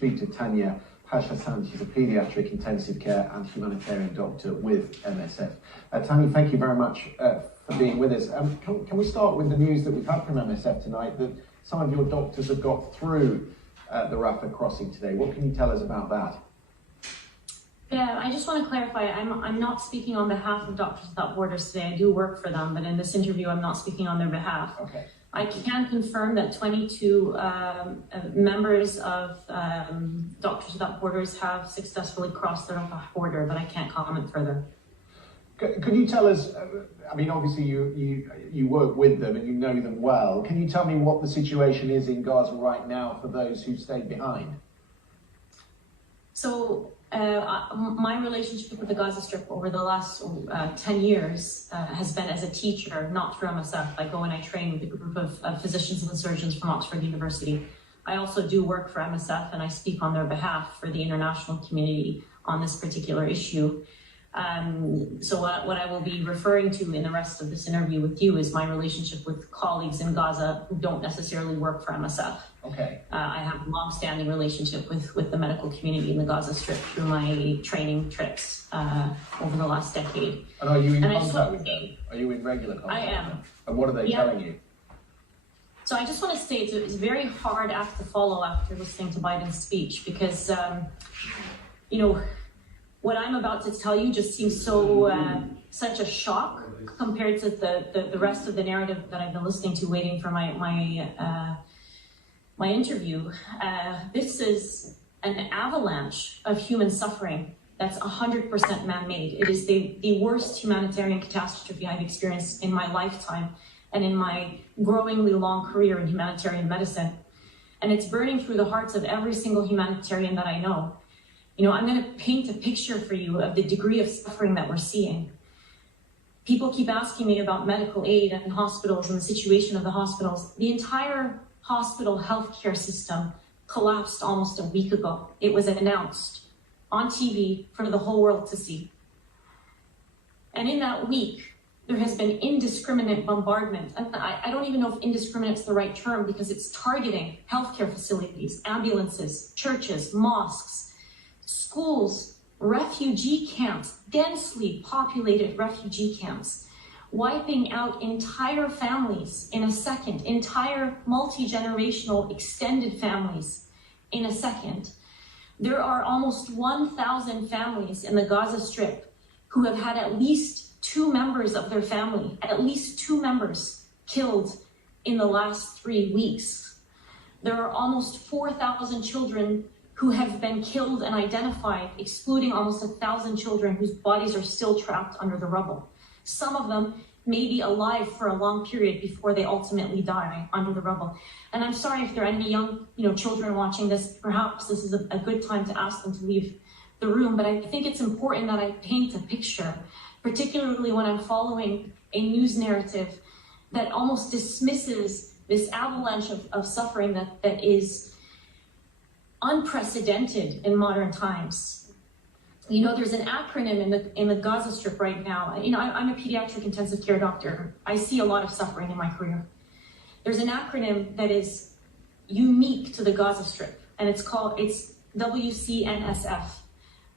speak to Tanya Pasha-Sant. She's a paediatric intensive care and humanitarian doctor with MSF. Tanya, thank you very much for being with us. Can we start with the news that we've had from MSF tonight, that some of your doctors have got through the Rafah crossing today? What can you tell us about that? Yeah, I just want to clarify, I'm not speaking on behalf of Doctors Without Borders today. I do work for them, but in this interview, I'm not speaking on their behalf. Okay. I can confirm that 22 members of Doctors Without Borders have successfully crossed the Rafah border, but I can't comment further. Could you tell us, I mean, obviously you work with them and you know them well. Can you tell me what the situation is in Gaza right now for those who stayed behind? So my relationship with the Gaza Strip over the last 10 years has been as a teacher, not through MSF. I go and I train with a group of physicians and surgeons from Oxford University. I also do work for MSF and I speak on their behalf for the international community on this particular issue. So what I will be referring to in the rest of this interview with you is my relationship with colleagues in Gaza who don't necessarily work for MSF. Okay. I have a long-standing relationship with the medical community in the Gaza Strip through my training trips over the last decade. And are you in contact with them? Are you in regular contact I am. with them? And what are they telling you? So I just want to say it's a very hard act to follow after listening to Biden's speech because, you know, what I'm about to tell you just seems so such a shock compared to the rest of the narrative that I've been listening to, waiting for my interview. This is an avalanche of human suffering that's 100% man-made. It is the worst humanitarian catastrophe I've experienced in my lifetime and in my growingly long career in humanitarian medicine. And it's burning through the hearts of every single humanitarian that I know. You know, I'm going to paint a picture for you of the degree of suffering that we're seeing. People keep asking me about medical aid and hospitals and the situation of the hospitals. The entire hospital healthcare system collapsed almost a week ago. It was announced on TV for the whole world to see. And in that week, there has been indiscriminate bombardment. And I don't even know if indiscriminate is the right term because it's targeting healthcare facilities, ambulances, churches, mosques, schools, refugee camps, densely populated refugee camps, wiping out entire families in a second, entire multi-generational extended families in a second. There are almost 1,000 families in the Gaza Strip who have had at least 2 members of their family, at least 2 members killed in the last 3 weeks. There are almost 4,000 children who have been killed and identified, excluding almost 1,000 children whose bodies are still trapped under the rubble. Some of them may be alive for a long period before they ultimately die under the rubble. And I'm sorry if there are any young, children watching this. Perhaps this is a good time to ask them to leave the room, but I think it's important that I paint a picture, particularly when I'm following a news narrative that almost dismisses this avalanche of suffering that is unprecedented in modern times. You know, there's an acronym in the Gaza Strip right now. You know, I'm a pediatric intensive care doctor. I see a lot of suffering in my career. There's an acronym that is unique to the Gaza Strip, and it's WCNSF.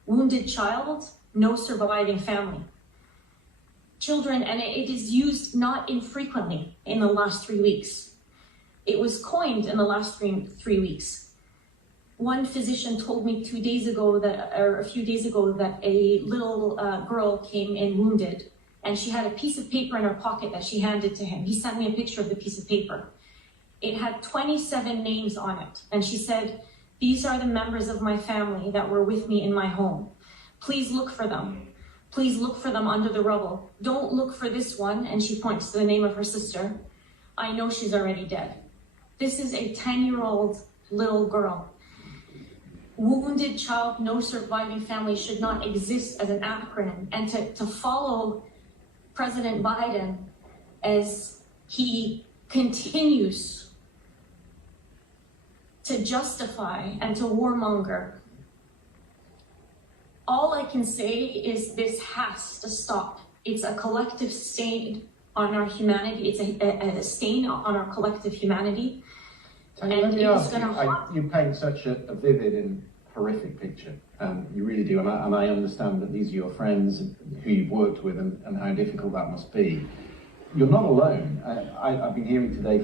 Wounded child, no surviving family. Children, and it is used not infrequently in the last 3 weeks. It was coined in the last three weeks. One physician told me a few days ago that a little girl came in wounded, and she had a piece of paper in her pocket that she handed to him. He sent me a picture of the piece of paper. It had 27 names on it, and she said, "These are the members of my family that were with me in my home. Please look for them. Please look for them under the rubble. Don't look for this one," and she points to the name of her sister. "I know she's already dead." This is a 10-year-old little girl. Wounded child, no surviving family should not exist as an acronym. And to follow President Biden as he continues to justify and to warmonger, all I can say is this has to stop. It's a collective stain on our humanity. It's a stain on our collective humanity. Tanya, And let me it was ask you, gonna you paint such a vivid and horrific picture. You really do, and I understand that these are your friends who you've worked with and how difficult that must be. You're not alone. I've been hearing today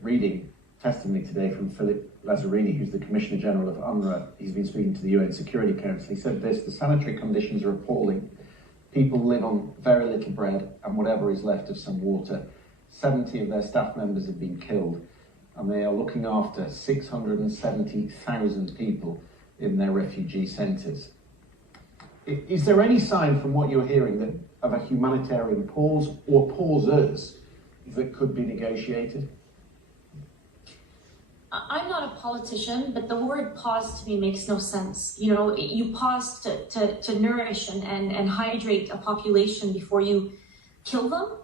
reading testimony today from Philip Lazzarini, who's the Commissioner General of UNRWA. He's been speaking to the UN Security Council. He said this: the sanitary conditions are appalling. People live on very little bread and whatever is left of some water. 70 of their staff members have been killed, and they are looking after 670,000 people in their refugee centres. Is there any sign from what you're hearing of a humanitarian pause or pauses that could be negotiated? I'm not a politician, but the word pause to me makes no sense. You know, you pause to nourish and hydrate a population before you kill them.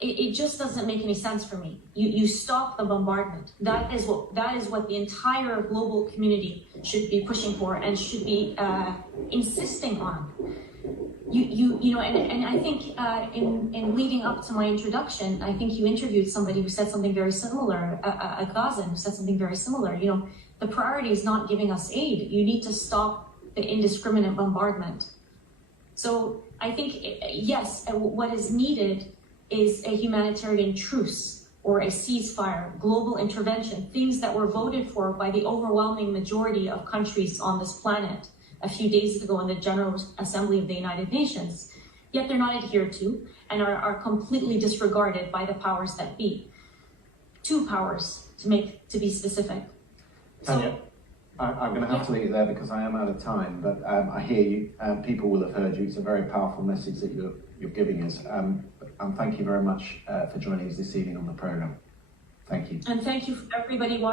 It just doesn't make any sense for me. You stop the bombardment. That is what the entire global community should be pushing for and should be insisting on. You know, and I think in leading up to my introduction, I think you interviewed somebody who said something very similar, a Gazan who said something very similar. You know, the priority is not giving us aid. You need to stop the indiscriminate bombardment. So I think, yes, what is needed is a humanitarian truce or a ceasefire, global intervention, things that were voted for by the overwhelming majority of countries on this planet a few days ago in the General Assembly of the United Nations, yet they're not adhered to and are completely disregarded by the powers that be. Two powers, to be specific. Tanya, I'm going to have to leave there because I am out of time, but I hear you. People will have heard you. It's a very powerful message that you're giving us. And thank you very much for joining us this evening on the programme. Thank you. And thank you for everybody watching.